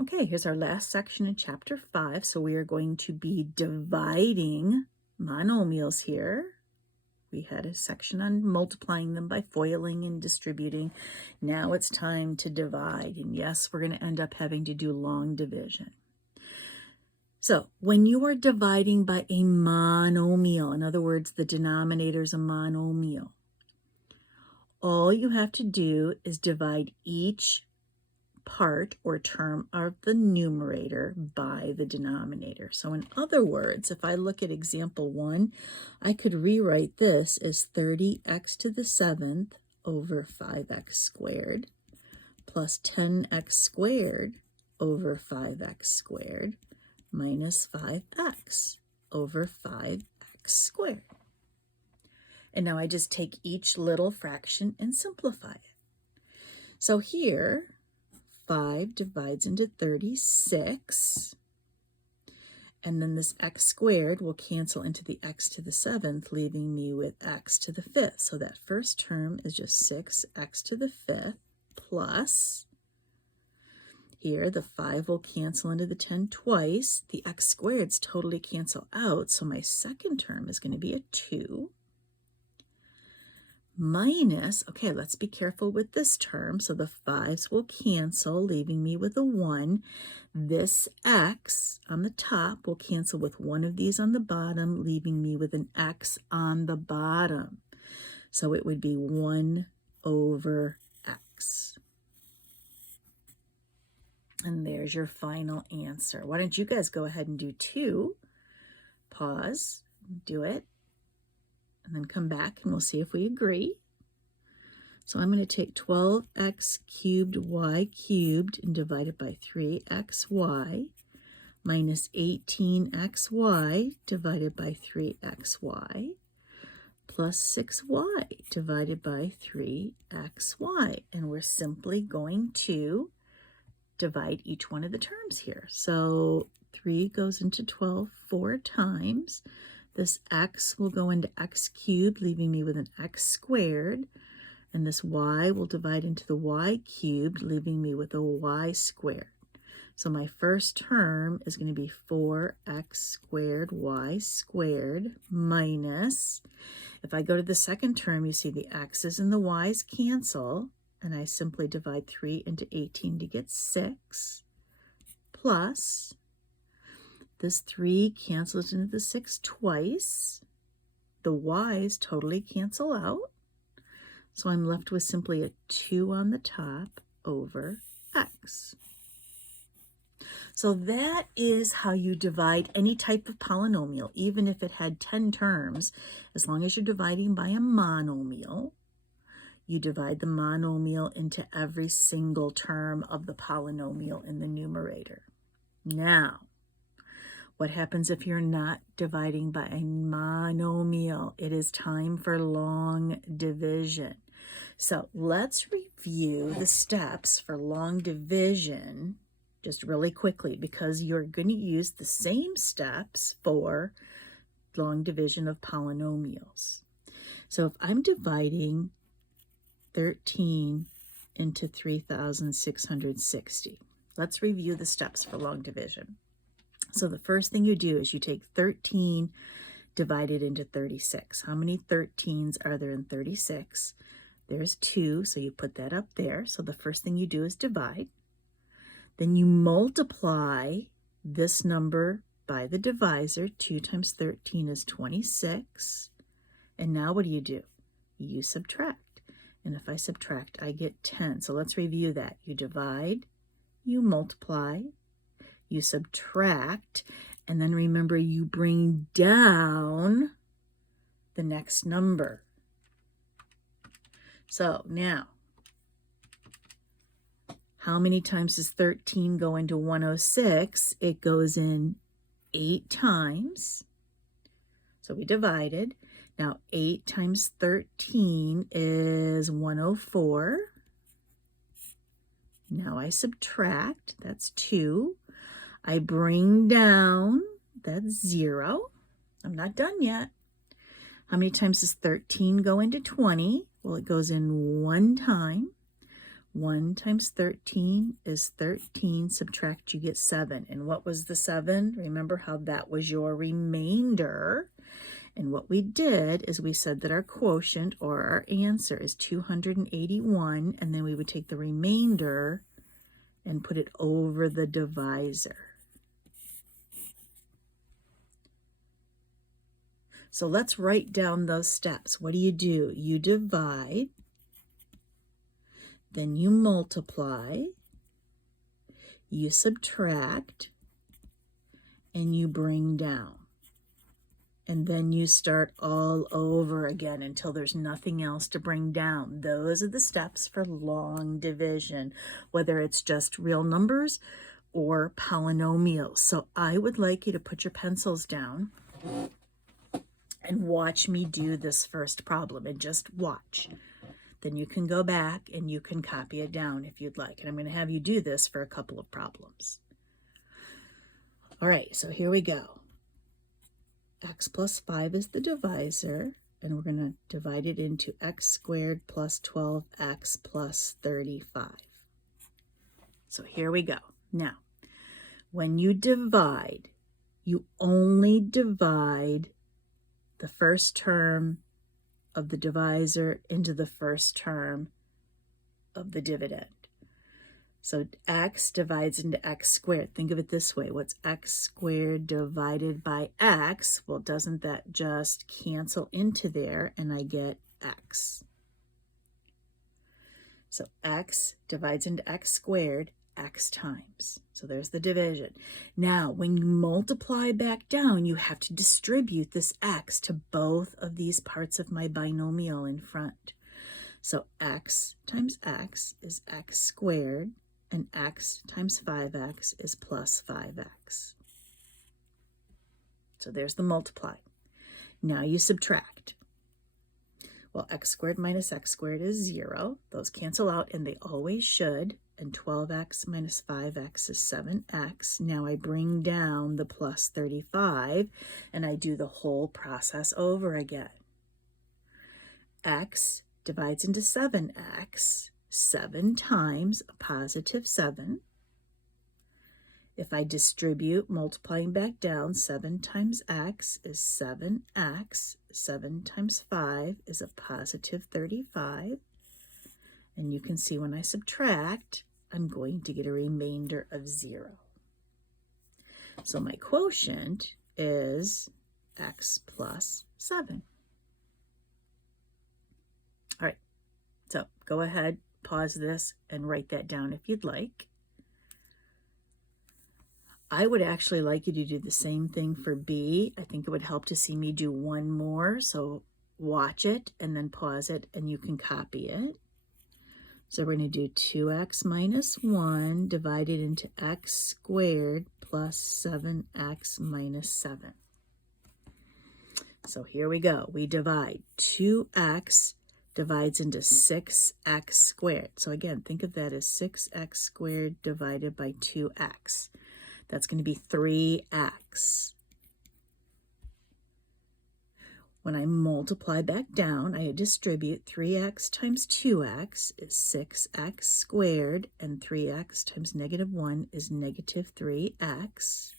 Okay, here's our last section in chapter 5. So we are going to be dividing monomials here. We had a section on multiplying them by FOILing and distributing. Now it's time to divide. And yes, we're going to end up having to do long division. So when you are dividing by a monomial, in other words, the denominator is a monomial, all you have to do is divide each part or term of the numerator by the denominator. So in other words, if I look at example 1, I could rewrite this as 30x to the 7th over 5x squared plus 10x squared over 5x squared minus 5x over 5x squared. And now I just take each little fraction and simplify it. So here, 5 divides into 36, and then this x squared will cancel into the x to the 7th, leaving me with x to the 5th. So that first term is just 6x to the 5th plus, here the 5 will cancel into the 10 twice. The x squareds totally cancel out, so my second term is going to be a 2. Minus, okay, let's be careful with this term. So the 5's will cancel, leaving me with a 1. This x on the top will cancel with one of these on the bottom, leaving me with an x on the bottom. So it would be 1 over x. And there's your final answer. Why don't you guys go ahead and do 2? Pause, do it, and then come back and we'll see if we agree. So I'm going to take 12x cubed y cubed and divide it by 3xy minus 18xy divided by 3xy plus 6y divided by 3xy. And we're simply going to divide each one of the terms here. So 3 goes into 12 4 times. This x will go into x cubed, leaving me with an x squared. And this y will divide into the y cubed, leaving me with a y squared. So my first term is going to be 4x squared y squared minus, if I go to the second term, you see the x's and the y's cancel, and I simply divide 3 into 18 to get 6, plus this 3 cancels into the 6 twice. The y's totally cancel out. So I'm left with simply a 2 on the top over x. So that is how you divide any type of polynomial, even if it had 10 terms. As long as you're dividing by a monomial, you divide the monomial into every single term of the polynomial in the numerator. Now, what happens if you're not dividing by a monomial? It is time for long division. So let's review the steps for long division just really quickly, because you're going to use the same steps for long division of polynomials. So if I'm dividing 13 into 3,660, let's review the steps for long division. So the first thing you do is you take 13 divided into 36. How many 13s are there in 36? There's 2, so you put that up there. So the first thing you do is divide. Then you multiply this number by the divisor. 2 times 13 is 26. And now what do? You subtract. And if I subtract, I get 10. So let's review that. You divide, you multiply, you subtract, and then remember you bring down the next number. So now, how many times does 13 go into 106? It goes in 8 times. So we divided. Now 8 times 13 is 104. Now I subtract, that's 2. I bring down, that's 0. I'm not done yet. How many times does 13 go into 20? Well, it goes in 1 time. 1 times 13 is 13. Subtract, you get 7. And what was the 7? Remember how that was your remainder. And what we did is we said that our quotient, or our answer, is 281. And then we would take the remainder and put it over the divisor. So let's write down those steps. What do? You divide, then you multiply, you subtract, and you bring down. And then you start all over again until there's nothing else to bring down. Those are the steps for long division, whether it's just real numbers or polynomials. So I would like you to put your pencils down and watch me do this first problem, and just watch. Then you can go back and you can copy it down if you'd like. And I'm going to have you do this for a couple of problems. All right, so here we go. X plus 5 is the divisor, and we're going to divide it into x squared plus 12x plus 35. So here we go. Now, when you divide, you only divide the first term of the divisor into the first term of the dividend. So x divides into x squared. Think of it this way. What's x squared divided by x? Well, doesn't that just cancel into there and I get x? So x divides into x squared x times. So there's the division. Now, when you multiply back down, you have to distribute this x to both of these parts of my binomial in front. So x times x is x squared, and x times 5x is plus 5x. So there's the multiply. Now you subtract. Well, x squared minus x squared is 0. Those cancel out, and they always should. And 12x minus 5x is 7x. Now I bring down the plus 35, and I do the whole process over again. X divides into 7x, 7 times a positive 7. If I distribute, multiplying back down, 7 times x is 7x. 7 times 5 is a positive 35. And you can see when I subtract, I'm going to get a remainder of 0. So my quotient is x plus 7. All right, so go ahead, pause this, and write that down if you'd like. I would actually like you to do the same thing for B. I think it would help to see me do one more, so watch it and then pause it, and you can copy it. So we're going to do 2x minus 1 divided into x squared plus 7x minus 7. So here we go. We divide. 2x divides into 6x squared. So again, think of that as 6x squared divided by 2x. That's going to be 3x. When I multiply back down, I distribute. 3x times 2x is 6x squared, and 3x times negative 1 is negative 3x.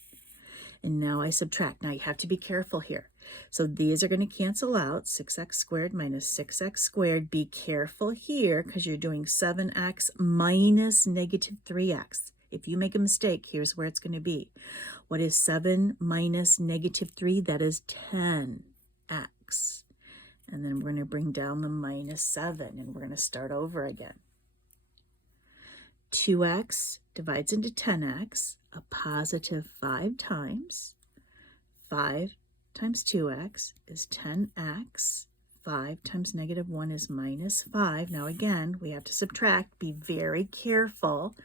And now I subtract. Now you have to be careful here. So these are going to cancel out. 6x squared minus 6x squared. Be careful here because you're doing 7x minus negative 3x. If you make a mistake, here's where it's going to be. What is 7 minus negative 3? That is 10x. And then we're going to bring down the minus 7, and we're going to start over again. 2x divides into 10x, a positive 5 times. 5 times 2x is 10x. 5 times negative 1 is minus 5. Now again, we have to subtract. Be very careful.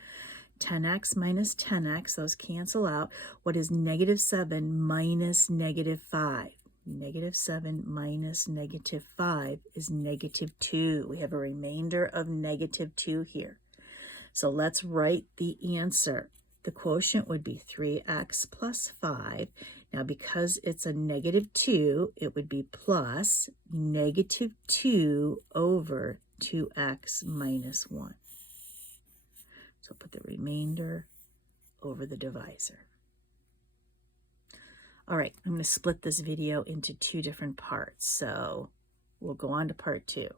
10x minus 10x, those cancel out. What is negative 7 minus negative 5? Negative 7 minus negative 5 is negative 2. We have a remainder of negative 2 here. So let's write the answer. The quotient would be 3x plus 5. Now, because it's a negative 2, it would be plus negative 2 over 2x minus 1. So put the remainder over the divisor. All right, I'm going to split this video into two different parts. So we'll go on to part 2.